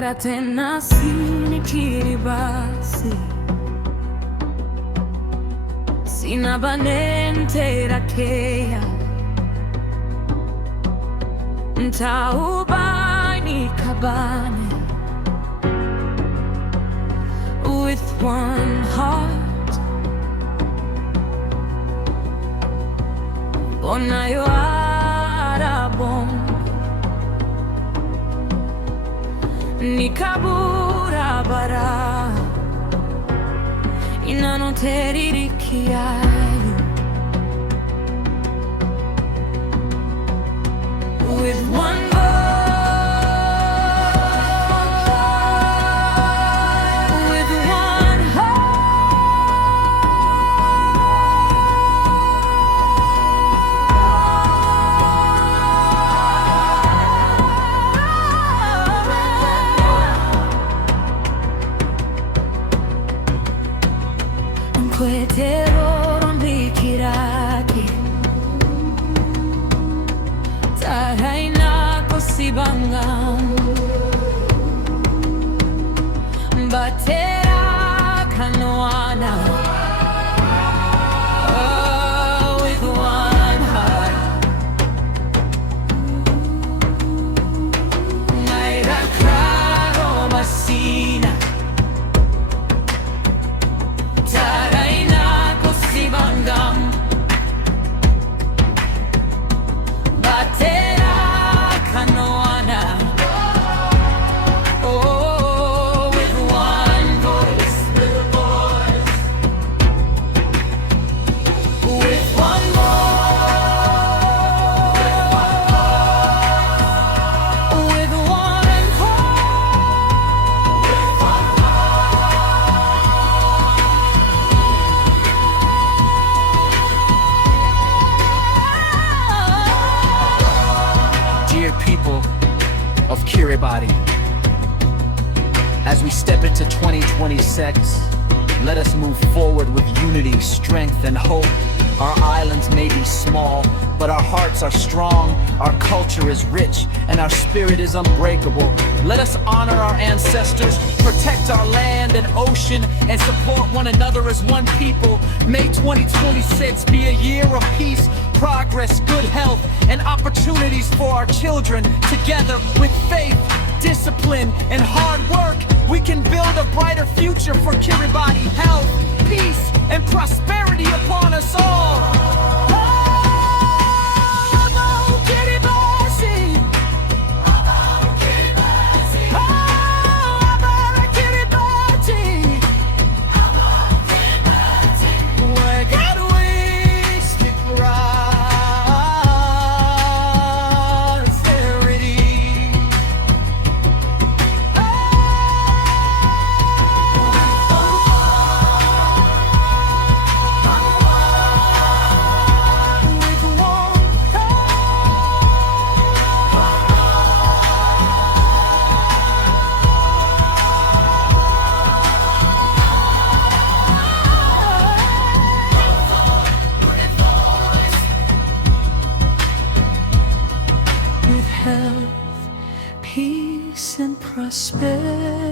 Para tena sini Kiribati, sina banente rakea, ntaubani kabane, with one heart. Onayo arabon nikabura bara inano teririkiayo with one Kueteroron bikiraki Taraina kosibangam Batera kanoana with one heart Naira karo masina people of Kiribati, as we step into 2026, let us move forward with unity, strength, and hope. Our islands may be small, but our hearts are strong, our culture is rich, and our spirit is unbreakable. Let us honor our ancestors, protect our land and ocean, and support one another as one people. May 2026 be a year of peace, progress, good health, and opportunities for our children. Together, with faith, discipline, and hard work, we can build a brighter future for Kiribati. Health, peace, and prosperity upon us all. Health, peace, and prosperity.